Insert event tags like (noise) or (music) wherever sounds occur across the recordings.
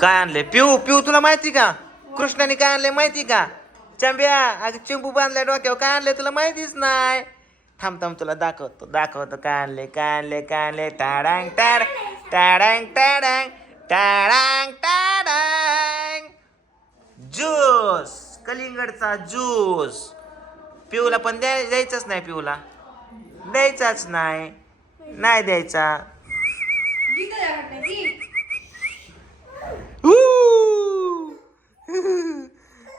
काय आणले पिऊ पिऊ तुला माहिती का? कृष्णाने काय आणले माहिती का? चंब्या अगं चिंबू बांधल्या डोक्यावर. काय आणले तुला माहितीच नाही. थांब थांब तुला दाखवतो दाखवतो काय आणले काय आणले काय आणले टाडांग टाड टाडांग टाडांग टाडांग टाडांग. ज्यूस कलिंगडचा ज्यूस. पिऊला पण द्याय द्यायचाच नाही पिऊला. द्यायचाच नाही. नाही द्यायचा.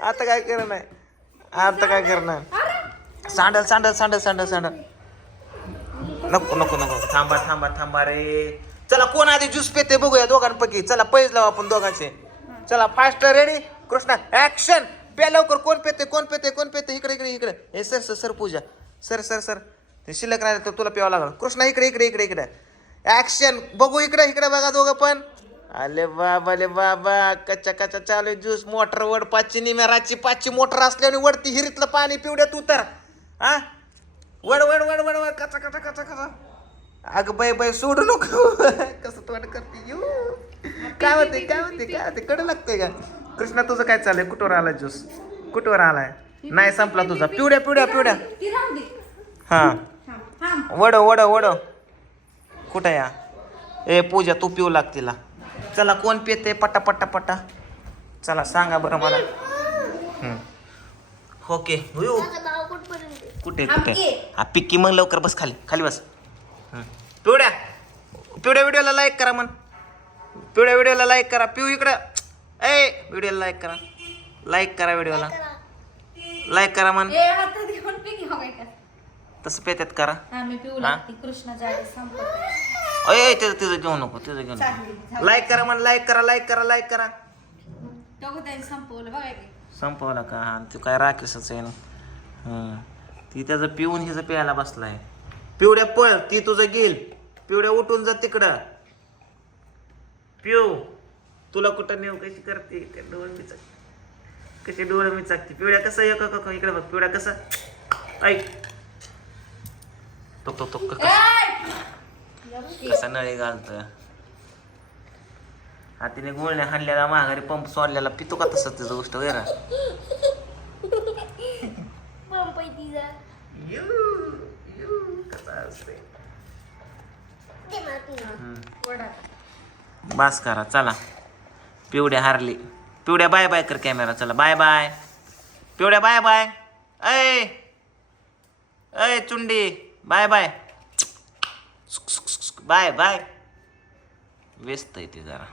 आता काय करणार आता काय करणार? सांडल सांडल सांडल सांडल सांडल. नको नको नको थांबा थांबा थांबा रे. चला कोण आधी ज्यूस पेते बघूया दोघांपैकी. चला पैज लावू आपण दोघांचे. चला फास्ट रेडी कृष्णा ऍक्शन पे लवकर कोण पेते कोण पेते कोण पेते? इकडे इकडे इकडे. हे sir sir sir Pooja. Sir sir sir. ते शिल्लक राहिले तर तुला प्यावं लागलं. कृष्णा इकडे इकडे इकडे इकडे. ऍक्शन बघू इकडे इकडे बघा दोघं पण. अले बाबा अले बाबा कच्चा कच्चा चालू ज्यूस मोटर वड पाचची निमेराची पाचची मोटर असल्याने वडती हिरीतलं पाणी पिवड्यात उतर. हा? वड वड वड वड वड कचा कचा कचा कचा अगं बाई बाई सोडू नको. (laughs) कसं तोंड करते यू. काय होते काय होते काय होते कडं लागतंय का? कृष्णा तुझं काय चाललंय? कुठवर आलाय ज्यूस? कुठवर आलाय? नाही संपला तुझा. पिवड्या पिवड्या पिवड्या. हा. वड वड वड. कुठं या? ए पूजा तू पिऊ लाग तिला. चला कोण पिते? पट्टा पट्टा पट्टा चला सांगा बरं मला. हम्म. ओके हुयू. कुठे थांब कुठे? की. हा पिक्की मग लवकर बस खाली खाली बस. हम्म. पिवड्या पिवड्या व्हिडिओला लाईक करा मन पिवड्या व्हिडिओला लाईक करा. पिऊ इकडं. ए व्हिडिओला लाईक करा. लाईक करा व्हिडिओला लाईक करा. मन ए, हातात घेऊन पी की? हो? तसं पेत्यात करा. आम्ही पिऊ हा? लागते. कृष्ण जाळे संपत. अय तिथं तिथं घेऊ नको तिथं घेऊ नको. चालेल. लाईक करा मन लाईक करा लाईक करा लाईक करा. दोघं त्यांनी संपवलं बघा की. संपवला का? हा तू काय राकेशच आहे ना? हं. ती त्याचं पिऊन हिचं प्यायला बसलाय. पिवड्या पळ ती तुझं घेईल. पिवड्या उठून जा तिकडं. पिऊ. तुला कुठं नेऊ कशी करते? ते डोळे मी चाक कशी डोळे मी चाकते? पिवड्या कसं एक इकडे बघ पिवड्या कसं? ऐक. तो तो तो कसा नळी घालतोय हा तिने गुळण्या हाणलेला माघारी पंप सोडलेला पितो का तसं तिचं गोष्ट. वडा बास करा चला. पिवड्या हारली. पिवड्या बाय बाय कर कॅमेरा चला. Bye bye. पिवड्या bye bye. अय अय चुंडी. Bye bye. Bye bye. व्यस्त आहे ते जरा.